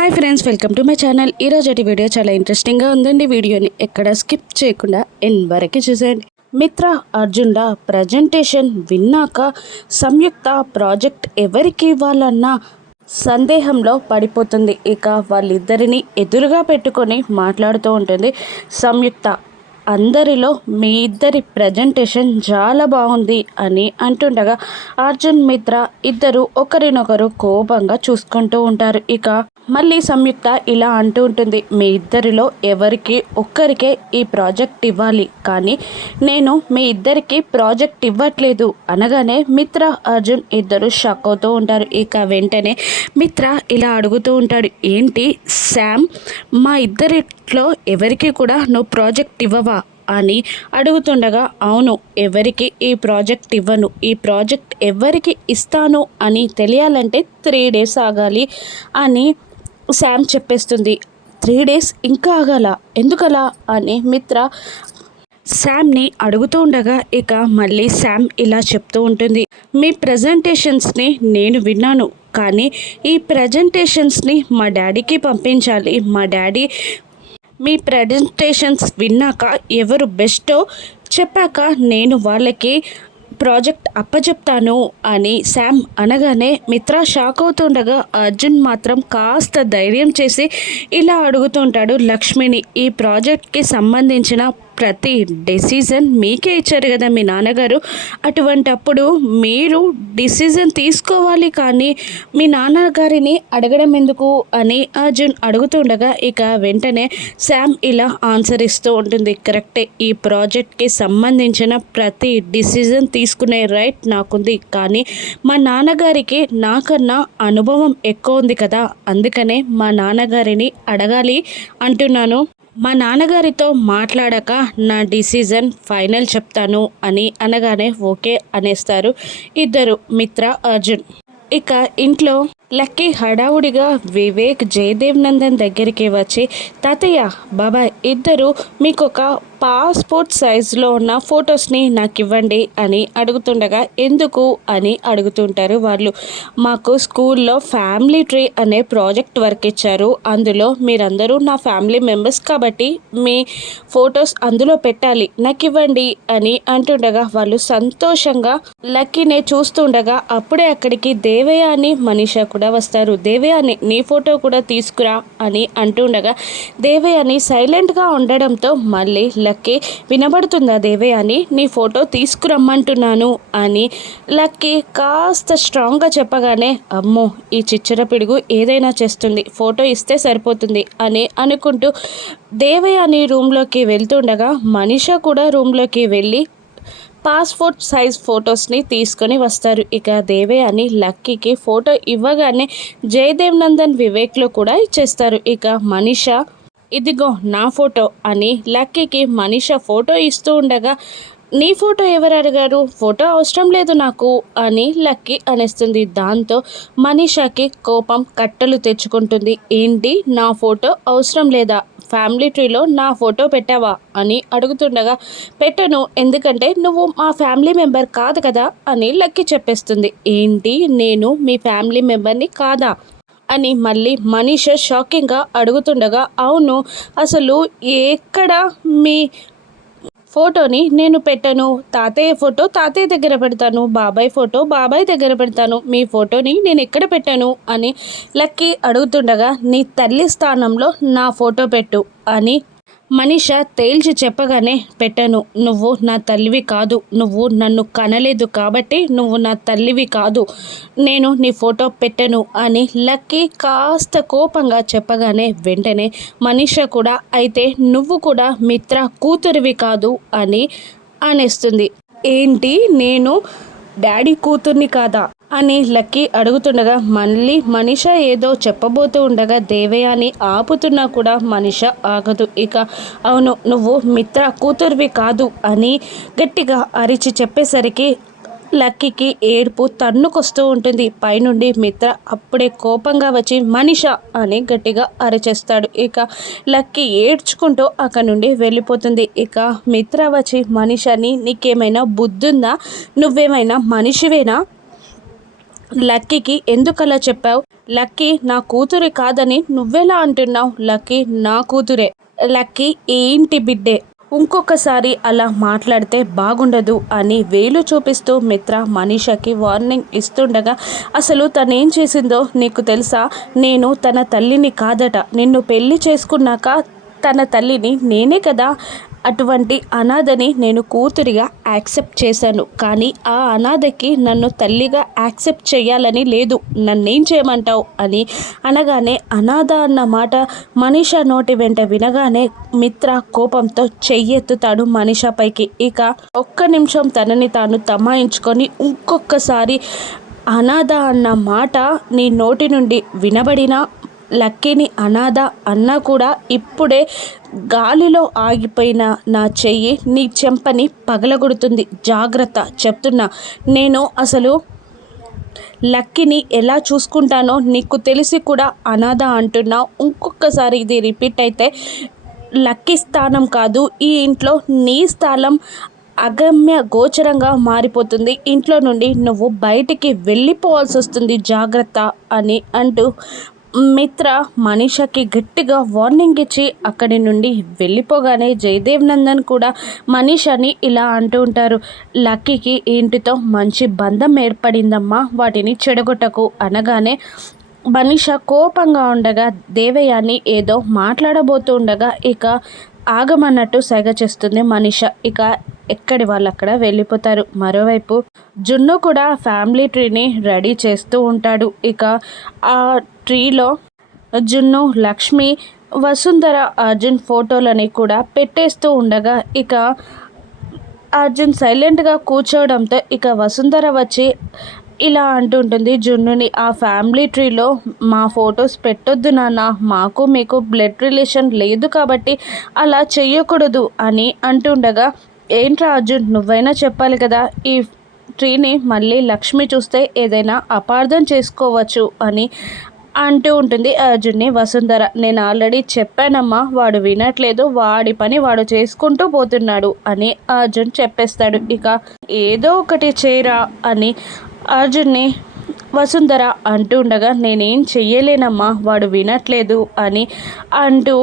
Hi friends, welcome to my channel. ఈరోజు video చాలా ఇంట్రెస్టింగ్గా ఉందండి. వీడియోని ఎక్కడ స్కిప్ చేయకుండా ఎండ్ వరకు చూసేయండి. మిత్ర అర్జున్ల ప్రజెంటేషన్ విన్నాక సంయుక్త ప్రాజెక్ట్ ఎవరికి ఇవ్వాలన్న సందేహంలో పడిపోతుంది. ఇక వాళ్ళిద్దరిని ఎదురుగా పెట్టుకొని మాట్లాడుతూ ఉంటుంది సంయుక్త. అందరిలో మీ ఇద్దరి ప్రజెంటేషన్ చాలా బాగుంది అని అంటుండగా అర్జున్ మిత్ర ఇద్దరు ఒకరినొకరు కోపంగా చూసుకుంటూ ఉంటారు. ఇక మళ్ళీ సంయుక్త ఇలా అంటూ ఉంటుంది, మీ ఇద్దరిలో ఎవరికి ఒక్కరికే ఈ ప్రాజెక్ట్ ఇవ్వాలి, కానీ నేను మీ ఇద్దరికి ప్రాజెక్ట్ ఇవ్వట్లేదు అనగానే మిత్ర అర్జున్ ఇద్దరు షాక్ అవుతూ ఉంటారు. ఇక వెంటనే మిత్ర ఇలా అడుగుతూ ఉంటాడు, ఏంటి శామ్, మా ఇద్దరిలో ఎవరికి కూడా నువ్వు ప్రాజెక్ట్ ఇవ్వవా అని అడుగుతుండగా, అవును, ఎవరికి ఈ ప్రాజెక్ట్ ఇవ్వను, ఈ ప్రాజెక్ట్ ఎవరికి ఇస్తాను అని తెలియాలంటే 3 days ఆగాలి అని శామ్ చెప్పేస్తుంది. 3 days ఇంకా ఆగాల, ఎందుకలా అని మిత్ర శామ్ని అడుగుతూ ఉండగా ఇక మళ్ళీ శామ్ ఇలా చెప్తూ ఉంటుంది, మీ ప్రజెంటేషన్స్ని నేను విన్నాను, కానీ ఈ ప్రజెంటేషన్స్ని మా డాడీకి పంపించాలి. మా డాడీ మీ ప్రజెంటేషన్స్ విన్నాక ఎవరు బెస్టో చెప్పాక నేను వాళ్ళకి ప్రాజెక్ట్ అప్పచెప్తాను అని శామ్ అనగానే మిత్ర షాక్ అవుతుండగా అర్జున్ మాత్రం కాస్త ధైర్యం చేసి ఇలా అడుగుతుంటాడు లక్ష్మిని, ఈ ప్రాజెక్ట్కి సంబంధించిన ప్రతి డెసిజన్ మీకే ఇచ్చారు కదా మీ నాన్నగారు, అటువంటప్పుడు మీరు డిసిజన్ తీసుకోవాలి, కానీ మీ నాన్నగారిని అడగడం ఎందుకు అని అర్జున్ అడుగుతుండగా ఇక వెంటనే శామ్ ఇలా ఆన్సర్ ఇస్తూ ఉంటుంది, కరెక్టే, ఈ ప్రాజెక్ట్కి సంబంధించిన ప్రతి డిసిజన్ తీసుకునే రైట్ నాకుంది, కానీ మా నాన్నగారికి నాకన్నా అనుభవం ఎక్కువ ఉంది కదా, అందుకనే మా నాన్నగారిని అడగాలి అంటున్నాను. మా నాన్నగారితో మాట్లాడాక నా డిసిజన్ ఫైనల్ చెప్తాను అని అనగానే ఓకే అనేస్తారు ఇద్దరు మిత్ర అర్జున్. ఇక ఇంట్లో లక్కీ హడావుడిగా వివేక్ జయదేవ్ నందన్ దగ్గరికి వచ్చి, తాతయ్య బాబాయ్ ఇద్దరు మీకు ఒక పాస్పోర్ట్ సైజులో ఉన్న ఫొటోస్ని నాకు ఇవ్వండి అని అడుగుతుండగా, ఎందుకు అని అడుగుతుంటారు వాళ్ళు. మాకు స్కూల్లో ఫ్యామిలీ ట్రీ అనే ప్రాజెక్ట్ వర్క్ ఇచ్చారు, అందులో మీరందరూ నా ఫ్యామిలీ మెంబర్స్ కాబట్టి మీ ఫొటోస్ అందులో పెట్టాలి, నాకు ఇవ్వండి అని అంటుండగా వాళ్ళు సంతోషంగా లక్కీనే చూస్తుండగా అప్పుడే అక్కడికి దేవయ్య అని మనీషా కూడా వస్తారు. దేవయాని నీ ఫోటో కూడా తీసుకురా అని అంటుండగా దేవయాని సైలెంట్గా ఉండడంతో మళ్ళీ లక్కీ, వినబడుతుందా దేవయాని, నీ ఫోటో తీసుకురమ్మంటున్నాను అని లక్కీ కాస్త స్ట్రాంగ్గా చెప్పగానే, అమ్మో ఈ చిచ్చర పిడుగు ఏదైనా చేస్తుంది, ఫోటో ఇస్తే సరిపోతుంది అని అనుకుంటూ దేవయాని రూమ్లోకి వెళ్తుండగా మనీషా కూడా రూమ్లోకి వెళ్ళి పాస్పోర్ట్ సైజ్ ఫొటోస్ని తీసుకొని వస్తారు. ఇక దేవయాని లక్కీకి ఫోటో ఇవ్వగానే జయదేవ్ నందన్ వివేక్లో కూడా ఇచ్చేస్తారు. ఇక మనీషా, ఇదిగో నా ఫోటో అని లక్కీకి మనీషా ఫోటో ఇస్తూ ఉండగా, నీ ఫోటో ఎవరు అడిగారు, ఫోటో అవసరం లేదు నాకు అని లక్కీ అనేస్తుంది. దాంతో మనీషాకి కోపం కట్టలు తెచ్చుకుంటుంది, ఏంటి నా ఫోటో అవసరం లేదా, ఫ్యామిలీ ట్రీలో నా ఫోటో పెట్టావా అని అడుగుతుండగా, పెట్టను, ఎందుకంటే నువ్వు మా ఫ్యామిలీ మెంబర్ కాదు కదా అని లక్కీ చెప్పేస్తుంది. ఏంటి నేను మీ ఫ్యామిలీ మెంబర్ని కాదా అని మళ్ళీ మనీషా షాకింగ్గా అడుగుతుండగా, అవును, అసలు ఎక్కడ మీ ఫోటోని నేను పెట్టను, తాతయ్య ఫోటో తాతయ్య దగ్గర పెడతాను, బాబాయ్ ఫోటో బాబాయ్ దగ్గర పెడతాను, మీ ఫోటోని నేను ఎక్కడ పెట్టాను అని లక్కీ అడుగుతుండగా, నీ తల్లి స్థానంలో నా ఫోటో పెట్టు అని మనీషా తేల్చి చెప్పగానే, పెట్టను, నువ్వు నా తల్లివి కాదు, నువ్వు నన్ను కనలేదు కాబట్టి నువ్వు నా తల్లివి కాదు, నేను నీ ఫోటో పెట్టను అని లక్కీ కాస్త కోపంగా చెప్పగానే వెంటనే మనీషా కూడా, అయితే నువ్వు కూడా మిత్ర కూతురివి కాదు అని అనేస్తుంది. ఏంటి నేను డాడీ కూతుర్ని కాదా అని లక్కీ అడుగుతుండగా మళ్ళీ మనీషా ఏదో చెప్పబోతూ ఉండగా దేవయాని ఆపుతున్నా కూడా మనీషా ఆగదు. ఇక అవును, నువ్వు మిత్ర కూతురివి కాదు అని గట్టిగా అరిచి చెప్పేసరికి లక్కీకి ఏడుపు తన్నుకొస్తూ ఉంటుంది. పైనుండి మిత్ర అప్పుడే కోపంగా వచ్చి మనీషా అని గట్టిగా అరిచేస్తాడు. ఇక లక్కీ ఏడ్చుకుంటూ అక్కడ నుండి వెళ్ళిపోతుంది. ఇక మిత్ర వచ్చి మనీషాని, నీకేమైనా బుద్ధుందా, నువ్వేమైనా మనిషివేనా లక్కీకి ఎందుకు అలా చెప్పావు? లక్కీ నా కూతురి కాదని నువ్వెలా అంటున్నావు? లక్కీ నా కూతురే. లక్కీ ఈ ఇంటి బిడ్డే. ఇంకొకసారి అలా మాట్లాడితే బాగుండదు అని వేలు చూపిస్తూ మిత్ర మనీషాకి వార్నింగ్ ఇస్తుండగా, అసలు తనేం చేసిందో నీకు తెలుసా? నేను తన తల్లిని కాదట. నిన్ను పెళ్లి చేసుకున్నాక తన తల్లిని నేనే కదా. అటువంటి అనాథని నేను కూతురిగా యాక్సెప్ట్ చేశాను. కానీ ఆ అనాథకి నన్ను తల్లిగా యాక్సెప్ట్ చేయాలని లేదు. నన్నేం చేయమంటావు అని అనగానే, అనాథ అన్న మాట మనీషా నోటి వెంట వినగానే మిత్ర కోపంతో చెయ్యెత్తుతాడు మనీషా పైకి. ఇక ఒక్క నిమిషం తనని తాను తమాయించుకొని, ఇంకొకసారి అనాథ అన్న మాట నీ నోటి నుండి వినబడినా, లక్కీని అనాథ అన్నా కూడా ఇప్పుడే గాలిలో ఆగిపోయిన నా చెయ్యి నీ చెంపని పగలగొడుతుంది. జాగ్రత్త చెప్తున్నా. నేను అసలు లక్కీని ఎలా చూసుకుంటానో నీకు తెలిసి కూడా అనాథ అంటున్నావు. ఇంకొకసారి ఇది రిపీట్ అయితే లక్కీ స్థానం కాదు, ఈ ఇంట్లో నీ స్థానం అగమ్య గోచరంగా మారిపోతుంది. ఇంట్లో నుండి నువ్వు బయటికి వెళ్ళిపోవాల్సి వస్తుంది. జాగ్రత్త అని అంటూ మిత్ర మనీషాకి గట్టిగా వార్నింగ్ ఇచ్చి అక్కడి నుండి వెళ్ళిపోగానే జయదేవ్ నందన్ కూడా మనీషాని ఇలా అంటూ ఉంటారు. లక్కీకి ఇంటితో మంచి బంధం ఏర్పడిందమ్మా, వాటిని చెడగొట్టకు అనగానే మనీషా కోపంగా ఉండగా దేవయాని ఏదో మాట్లాడబోతూ ఉండగా ఇక ఆగమన్నట్టు సైగ చేస్తుంది మనీషా. ఇక ఎక్కడి వాళ్ళు అక్కడ వెళ్ళిపోతారు. మరోవైపు జున్ను కూడా ఫ్యామిలీ ట్రీని రెడీ చేస్తూ ఉంటాడు. ఇక ఆ ట్రీలో జున్ను, లక్ష్మి, వసుంధర, అర్జున్ ఫోటోలని కూడా పెట్టేస్తూ ఉండగా ఇక అర్జున్ సైలెంట్గా కూర్చోవడంతో ఇక వసుంధర వచ్చి ఇలా అంటుంటుంది జున్నుని, ఆ ఫ్యామిలీ ట్రీలో మా ఫొటోస్ పెట్టొద్దు నాన్న, మాకు మీకు బ్లడ్ రిలేషన్ లేదు కాబట్టి అలా చెయ్యకూడదు అని అంటుండగా, ఏంట్రా అర్జున్ నువ్వైనా చెప్పాలి కదా, ఈ ట్రీని మళ్ళీ లక్ష్మి చూస్తే ఏదైనా అపార్థం చేసుకోవచ్చు అని అంటూ ఉంటుంది అర్జున్ని వసుంధర. నేను ఆల్రెడీ చెప్పానమ్మా, వాడు వినట్లేదు, వాడి పని వాడు చేసుకుంటూ పోతున్నాడు అని అర్జున్ చెప్పేస్తాడు. ఇక ఏదో ఒకటి చేయరా అని అర్జున్ని వసుంధర అంటూ ఉండగా, నేనేం చెయ్యలేనమ్మా, వాడు వినట్లేదు అని అంటూ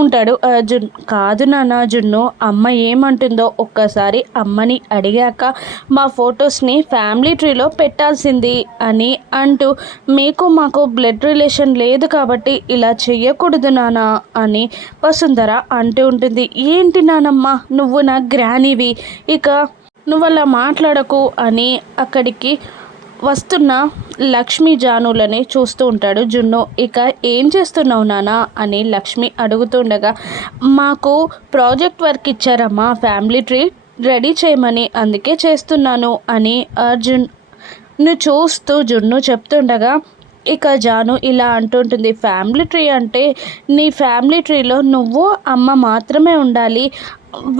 ఉంటాడు అర్జున్. కాదు నాన్న జున్ను, అమ్మ ఏమంటుందో ఒక్కసారి అమ్మని అడిగాక మా ఫొటోస్ని ఫ్యామిలీ ట్రీలో పెట్టాల్సింది అని అంటూ, మీకు మాకు బ్లడ్ రిలేషన్ లేదు కాబట్టి ఇలా చెయ్యకూడదు నాన్న అని వసుంధర అంటూ ఉంటుంది. ఏంటి నానమ్మ, నువ్వు నా గ్రానీవి, ఇక నువ్వు అలా మాట్లాడకు అని అక్కడికి వస్తున్న లక్ష్మి జానులని చూస్తూ ఉంటాడు జున్ను. ఇక ఏం చేస్తున్నావు నానా అని లక్ష్మి అడుగుతుండగా, మాకు ప్రాజెక్ట్ వర్క్ ఇచ్చారమ్మా ఫ్యామిలీ ట్రీ రెడీ చేయమని, అందుకే చేస్తున్నాను అని అర్జున్ను చూస్తూ జున్ను చెప్తుండగా ఇక జాను ఇలా అంటుంటుంది, ఫ్యామిలీ ట్రీ అంటే నీ ఫ్యామిలీ ట్రీలో నువ్వు అమ్మ మాత్రమే ఉండాలి,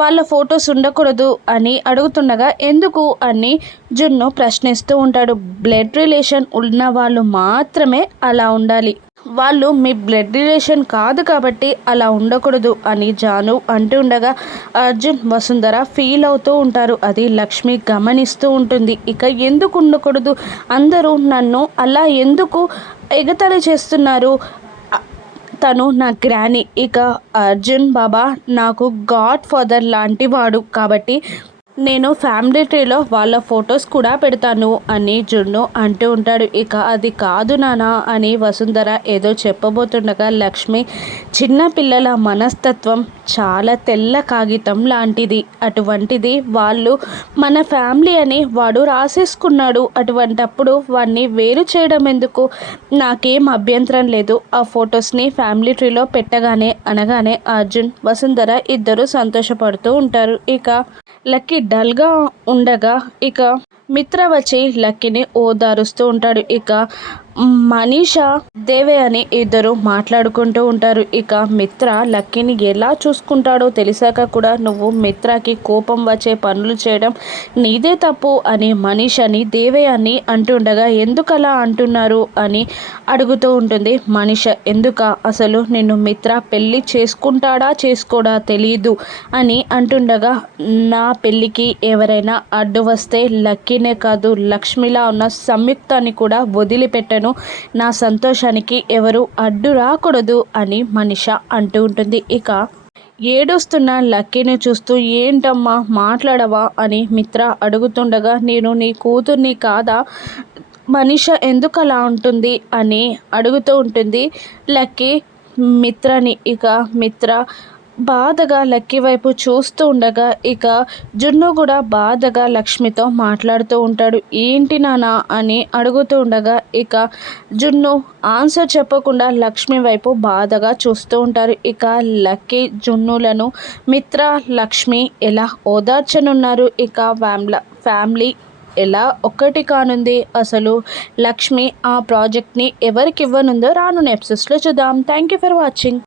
వాళ్ళ ఫొటోస్ ఉండకూడదు అని అడుగుతుండగా, ఎందుకు అని జున్ను ప్రశ్నిస్తూ ఉంటాడు. బ్లడ్ రిలేషన్ ఉన్న వాళ్ళు మాత్రమే అలా ఉండాలి, వాళ్ళు మీ బ్లడ్ రిలేషన్ కాదు కాబట్టి అలా ఉండకూడదు అని జాను అంటూ ఉండగా అర్జున్, వసుంధర ఫీల్ అవుతూ ఉంటారు. అది లక్ష్మి గమనిస్తూ ఉంటుంది. ఇక ఎందుకు ఉండకూడదు, అందరూ నన్ను అలా ఎందుకు ఎగతాళి చేస్తున్నారు, తను నా గ్రాని, ఇక అర్జున్ బాబా నాకు గాడ్ ఫాదర్ లాంటి వాడు కాబట్టి నేను ఫ్యామిలీ ట్రీలో వాళ్ళ ఫొటోస్ కూడా పెడతాను అని జున్ను అంటూ ఉంటాడు. ఇక అది కాదు నానా అని వసుంధర ఏదో చెప్పబోతుండగా లక్ష్మి, చిన్న పిల్లల మనస్తత్వం చాలా తెల్ల కాగితం లాంటిది, అటువంటిది వాళ్ళు మన ఫ్యామిలీ అని వాడు రాసేసుకున్నాడు, అటువంటప్పుడు వాడిని వేరు చేయడం ఎందుకు, నాకేం అభ్యంతరం లేదు, ఆ ఫొటోస్ని ఫ్యామిలీ ట్రీలో పెట్టగానే అనగానే అర్జున్, వసుంధర ఇద్దరు సంతోషపడుతూ ఉంటారు. ఇక లక్కీ డల్గా ఉండగా ఇక మిత్ర వచ్చి లక్కీని ఓదారుస్తూ ఉంటాడు. ఇక మనీషా దేవే అని ఇద్దరు మాట్లాడుకుంటూ ఉంటారు. ఇక మిత్ర లక్కీని ఎలా చూసుకుంటాడో తెలిసాక కూడా నువ్వు మిత్రకి కోపం వచ్చే పనులు చేయడం నీదే తప్పు అని మనీషాని దేవే అని అంటుండగా ఎందుకలా అంటున్నారు అని అడుగుతూ ఉంటుంది. మనీష ఎందుక అసలు నిన్ను మిత్ర పెళ్ళి చేసుకుంటాడా చేసుకోడా తెలియదు అని అంటుండగా నా పెళ్ళికి ఎవరైనా అడ్డు వస్తే లక్కీనే కాదు లక్ష్మిలా ఉన్న సంయుక్తాన్ని కూడా వదిలిపెట్టను, నా సంతోషానికి ఎవరు అడ్డు రాకూడదు అని మనిష అంటూ ఉంటుంది. ఇక ఏడుస్తున్న లక్కీని చూస్తూ ఏంటమ్మా మాట్లాడవా అని మిత్ర అడుగుతుండగా నేను నీ కూతుర్ని కాదా, మనిష ఎందుకు అలా ఉంటుంది అని అడుగుతూ ఉంటుంది లక్కీ మిత్రని. ఇక మిత్ర బాధగా లక్కీ వైపు చూస్తూ ఉండగా ఇక జున్ను కూడా బాధగా లక్ష్మితో మాట్లాడుతూ ఉంటాడు. ఏంటి నాన్న అని అడుగుతూ ఉండగా ఇక జున్ను ఆన్సర్ చెప్పకుండా లక్ష్మి వైపు బాధగా చూస్తూ ఉంటారు. ఇక లక్కీ జున్నులను మిత్ర లక్ష్మి ఎలా ఓదార్చనున్నారు, ఇక ఫ్యామిలీ ఎలా ఒక్కటి కానుంది, అసలు లక్ష్మి ఆ ప్రాజెక్ట్ని ఎవరికి ఇవ్వనుందో రానున్న ఎపిసోడ్స్లో చూద్దాం. Thank you for watching.